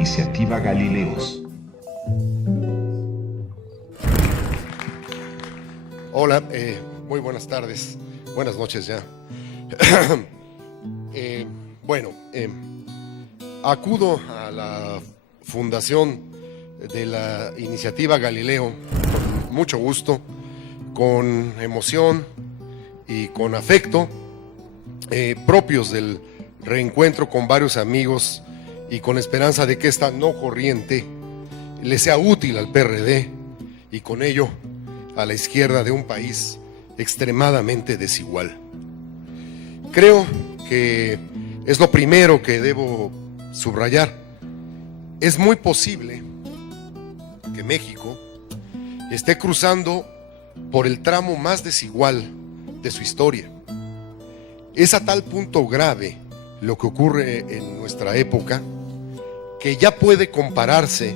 iniciativa Galileos. Hola, muy buenas tardes, buenas noches ya. Acudo a la fundación de la iniciativa Galileo con mucho gusto, con emoción y con afecto, propios del reencuentro con varios amigos y con esperanza de que esta no corriente le sea útil al PRD y con ello a la izquierda de un país extremadamente desigual. Creo que es lo primero que debo subrayar. Es muy posible que México esté cruzando por el tramo más desigual de su historia. Es a tal punto grave lo que ocurre en nuestra época que ya puede compararse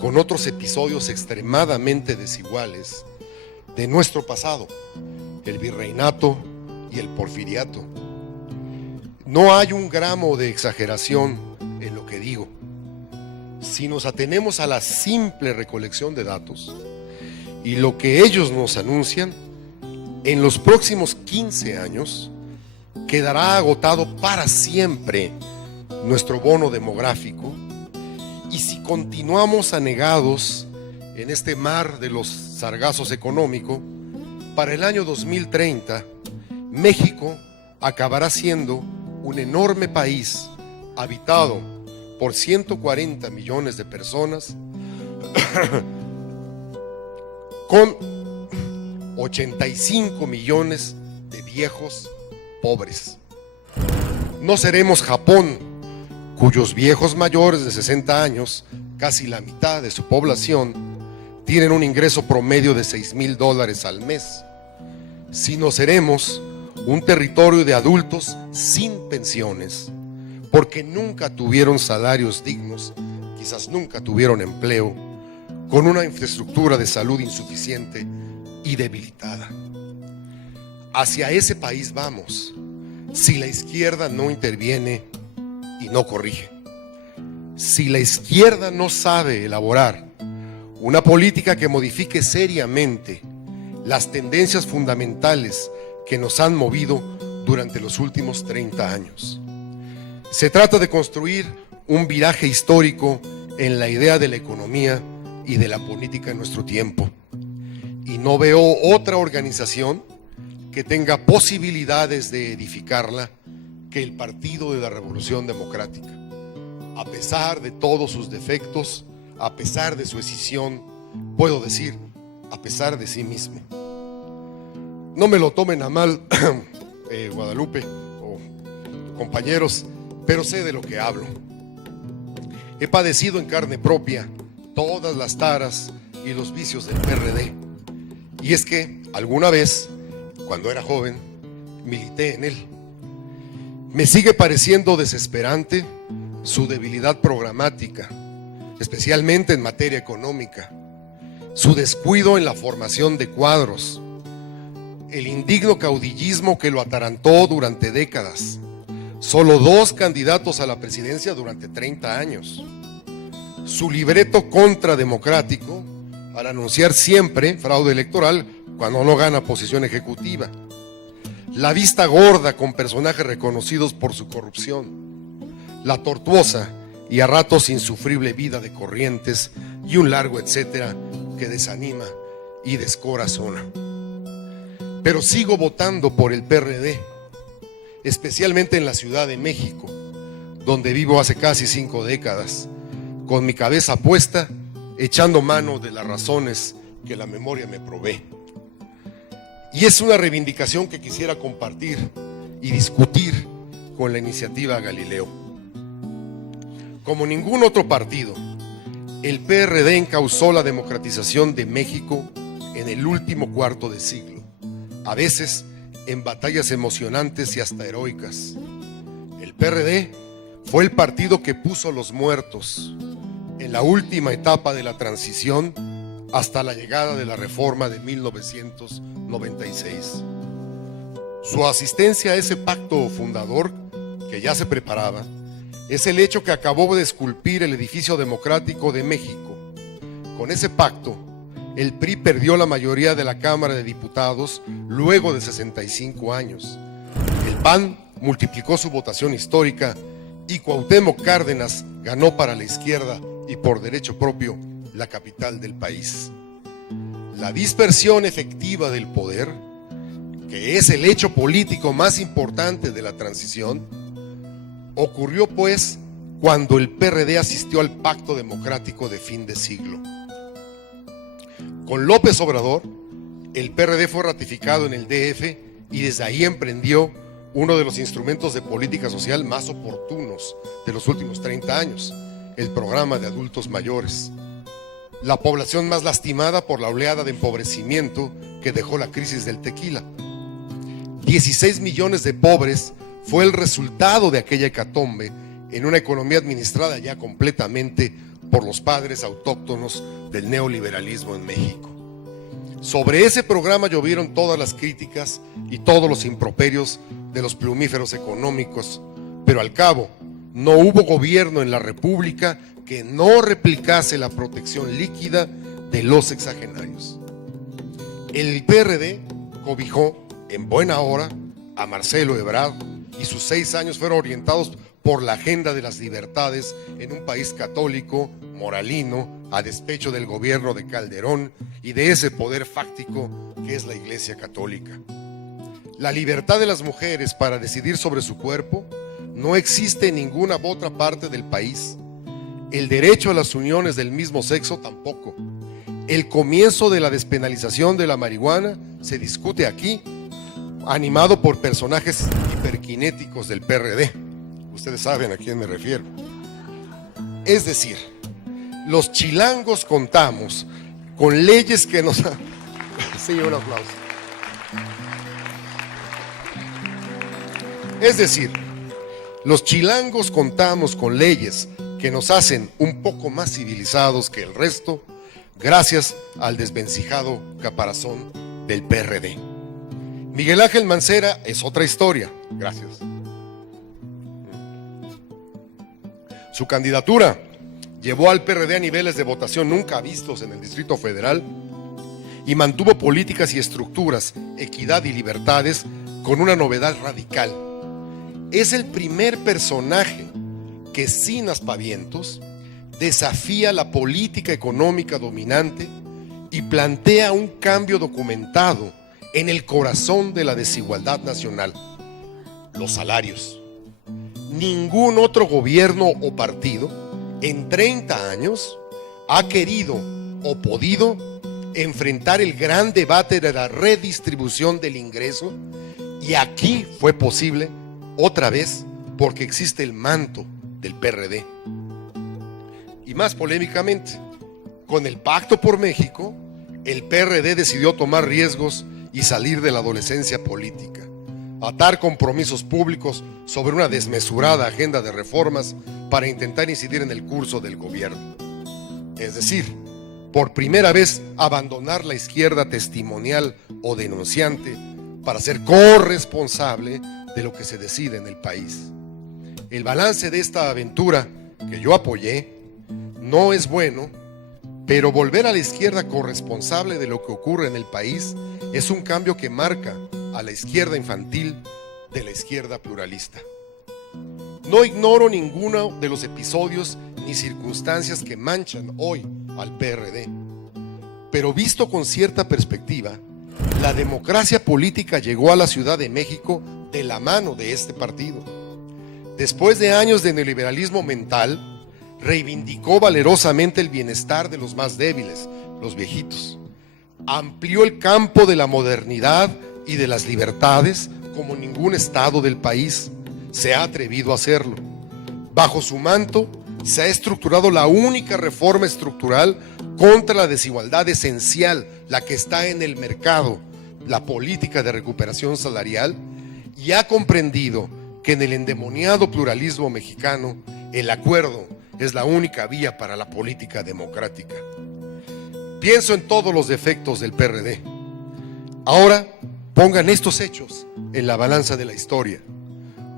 con otros episodios extremadamente desiguales de nuestro pasado, el virreinato y el porfiriato. No hay un gramo de exageración en lo que digo. Si nos atenemos a la simple recolección de datos y lo que ellos nos anuncian, en los próximos 15 años quedará agotado para siempre nuestro bono demográfico, y si continuamos anegados en este mar de los sargazos económico, para el año 2030 México acabará siendo un enorme país habitado por 140 millones de personas con 85 millones de viejos pobres. No seremos Japón, cuyos viejos mayores de 60 años, casi la mitad de su población, tienen un ingreso promedio de $6,000 al mes, sino seremos un territorio de adultos sin pensiones, porque nunca tuvieron salarios dignos, quizás nunca tuvieron empleo, con una infraestructura de salud insuficiente y debilitada. Hacia ese país vamos, si la izquierda no interviene y no corrige. Si la izquierda no sabe elaborar una política que modifique seriamente las tendencias fundamentales que nos han movido durante los últimos 30 años. Se trata de construir un viraje histórico en la idea de la economía y de la política en nuestro tiempo. Y no veo otra organización que tenga posibilidades de edificarla que el Partido de la Revolución Democrática. A pesar de todos sus defectos, a pesar de su escisión, puedo decir, a pesar de sí mismo. No me lo tomen a mal, Guadalupe o compañeros, pero sé de lo que hablo. He padecido en carne propia todas las taras y los vicios del PRD. Y es que alguna vez, cuando era joven, milité en él. Me sigue pareciendo desesperante su debilidad programática, especialmente en materia económica, su descuido en la formación de cuadros, el indigno caudillismo que lo atarantó durante décadas, solo 2 candidatos a la presidencia durante 30 años, su libreto contrademocrático al anunciar siempre fraude electoral cuando no gana posición ejecutiva, la vista gorda con personajes reconocidos por su corrupción, la tortuosa y a ratos insufrible vida de Corrientes y un largo etcétera que desanima y descorazona. Pero sigo votando por el PRD, especialmente en la Ciudad de México, donde vivo hace casi 5 décadas, con mi cabeza puesta, echando mano de las razones que la memoria me provee. Y es una reivindicación que quisiera compartir y discutir con la iniciativa Galileo. Como ningún otro partido, el PRD encauzó la democratización de México en el último cuarto de siglo, a veces en batallas emocionantes y hasta heroicas. El PRD fue el partido que puso los muertos en la última etapa de la transición hasta la llegada de la reforma de 1996. Su asistencia a ese pacto fundador, que ya se preparaba, es el hecho que acabó de esculpir el edificio democrático de México. Con ese pacto, el PRI perdió la mayoría de la Cámara de Diputados luego de 65 años. El PAN multiplicó su votación histórica y Cuauhtémoc Cárdenas ganó para la izquierda y por derecho propio la capital del país. La dispersión efectiva del poder, que es el hecho político más importante de la transición, ocurrió pues cuando el PRD asistió al Pacto Democrático de fin de siglo. Con López Obrador, el PRD fue ratificado en el DF y desde ahí emprendió uno de los instrumentos de política social más oportunos de los últimos 30 años, el programa de adultos mayores. La población más lastimada por la oleada de empobrecimiento que dejó la crisis del tequila. 16 millones de pobres fue el resultado de aquella hecatombe en una economía administrada ya completamente por los padres autóctonos del neoliberalismo en México. Sobre ese programa llovieron todas las críticas y todos los improperios de los plumíferos económicos, pero al cabo no hubo gobierno en la República que no replicase la protección líquida de los sexagenarios. El PRD cobijó en buena hora a Marcelo Ebrard y sus 6 años fueron orientados por la agenda de las libertades en un país católico, moralino, a despecho del gobierno de Calderón y de ese poder fáctico que es la Iglesia Católica. La libertad de las mujeres para decidir sobre su cuerpo no existe en ninguna otra parte del país. El derecho a las uniones del mismo sexo tampoco. El comienzo de la despenalización de la marihuana se discute aquí, animado por personajes hiperkinéticos del PRD. Ustedes saben a quién me refiero. Es decir, los chilangos contamos con leyes que nos... Sí, un aplauso. Es decir, los chilangos contamos con leyes que nos hacen un poco más civilizados que el resto, gracias al desvencijado caparazón del PRD. Miguel Ángel Mancera es otra historia. Gracias. Su candidatura llevó al PRD a niveles de votación nunca vistos en el Distrito Federal y mantuvo políticas y estructuras, equidad y libertades con una novedad radical. Es el primer personaje que sin aspavientos desafía la política económica dominante y plantea un cambio documentado en el corazón de la desigualdad nacional: los salarios. Ningún otro gobierno o partido en 30 años ha querido o podido enfrentar el gran debate de la redistribución del ingreso, y aquí fue posible otra vez porque existe el manto del PRD. Y más polémicamente, con el Pacto por México, el PRD decidió tomar riesgos y salir de la adolescencia política, atar compromisos públicos sobre una desmesurada agenda de reformas para intentar incidir en el curso del gobierno. Es decir, por primera vez abandonar la izquierda testimonial o denunciante para ser corresponsable de lo que se decide en el país. El balance de esta aventura, que yo apoyé, no es bueno, pero volver a la izquierda corresponsable de lo que ocurre en el país es un cambio que marca a la izquierda infantil de la izquierda pluralista. No ignoro ninguno de los episodios ni circunstancias que manchan hoy al PRD, pero visto con cierta perspectiva, la democracia política llegó a la Ciudad de México de la mano de este partido. Después de años de neoliberalismo mental, reivindicó valerosamente el bienestar de los más débiles, los viejitos. Amplió el campo de la modernidad y de las libertades como ningún estado del país se ha atrevido a hacerlo. Bajo su manto se ha estructurado la única reforma estructural contra la desigualdad esencial, la que está en el mercado, la política de recuperación salarial, y ha comprendido que en el endemoniado pluralismo mexicano el acuerdo es la única vía para la política democrática. Pienso en todos los defectos del PRD. Ahora pongan estos hechos en la balanza de la historia.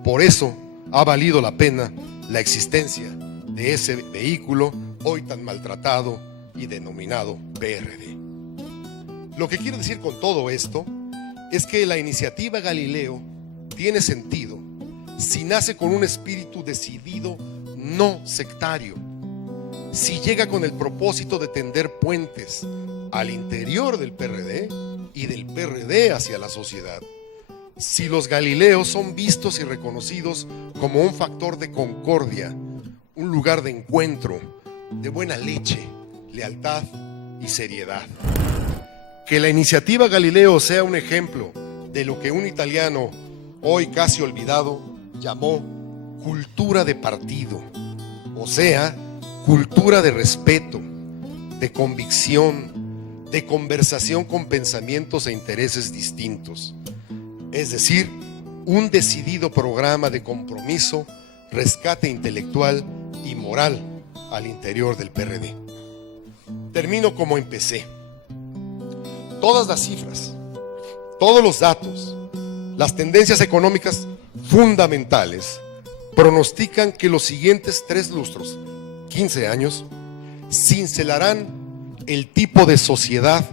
Por eso ha valido la pena la existencia de ese vehículo hoy tan maltratado y denominado PRD. Lo que quiero decir con todo esto es que la iniciativa Galileo tiene sentido si nace con un espíritu decidido, no sectario, si llega con el propósito de tender puentes al interior del PRD y del PRD hacia la sociedad, si los Galileos son vistos y reconocidos como un factor de concordia, un lugar de encuentro, de buena leche, lealtad y seriedad. Que la iniciativa Galileo sea un ejemplo de lo que un italiano, hoy casi olvidado, llamó cultura de partido, o sea, cultura de respeto, de convicción, de conversación con pensamientos e intereses distintos. Es decir, un decidido programa de compromiso, rescate intelectual y moral al interior del PRD. Termino como empecé. Todas las cifras, todos los datos, las tendencias económicas fundamentales pronostican que los siguientes 3 lustros, 15 años, cincelarán el tipo de sociedad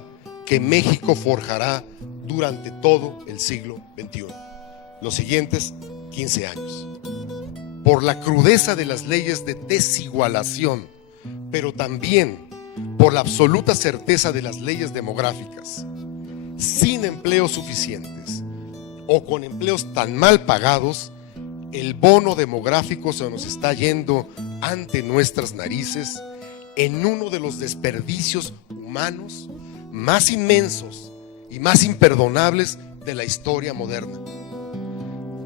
que México forjará durante todo el siglo XXI. Los siguientes 15 años. Por la crudeza de las leyes de desigualación, pero también por la absoluta certeza de las leyes demográficas, sin empleos suficientes o con empleos tan mal pagados, el bono demográfico se nos está yendo ante nuestras narices en uno de los desperdicios humanos más inmensos y más imperdonables de la historia moderna.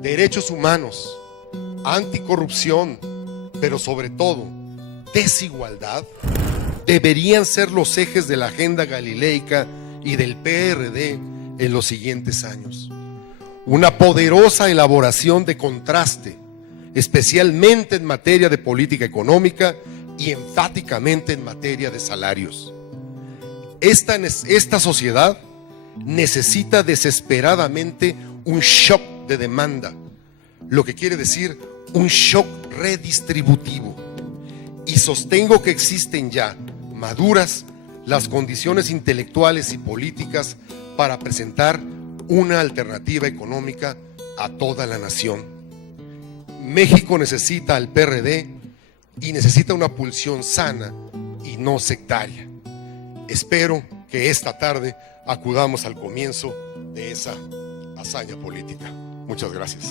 Derechos humanos, anticorrupción, pero sobre todo desigualdad, deberían ser los ejes de la agenda galileica y del PRD en los siguientes años. Una poderosa elaboración de contraste, especialmente en materia de política económica y enfáticamente en materia de salarios. Esta sociedad necesita desesperadamente un shock de demanda, lo que quiere decir un shock redistributivo. Y sostengo que existen ya maduras las condiciones intelectuales y políticas para presentar una alternativa económica a toda la nación. México necesita al PRD y necesita una pulsión sana y no sectaria. Espero que esta tarde acudamos al comienzo de esa hazaña política. Muchas gracias.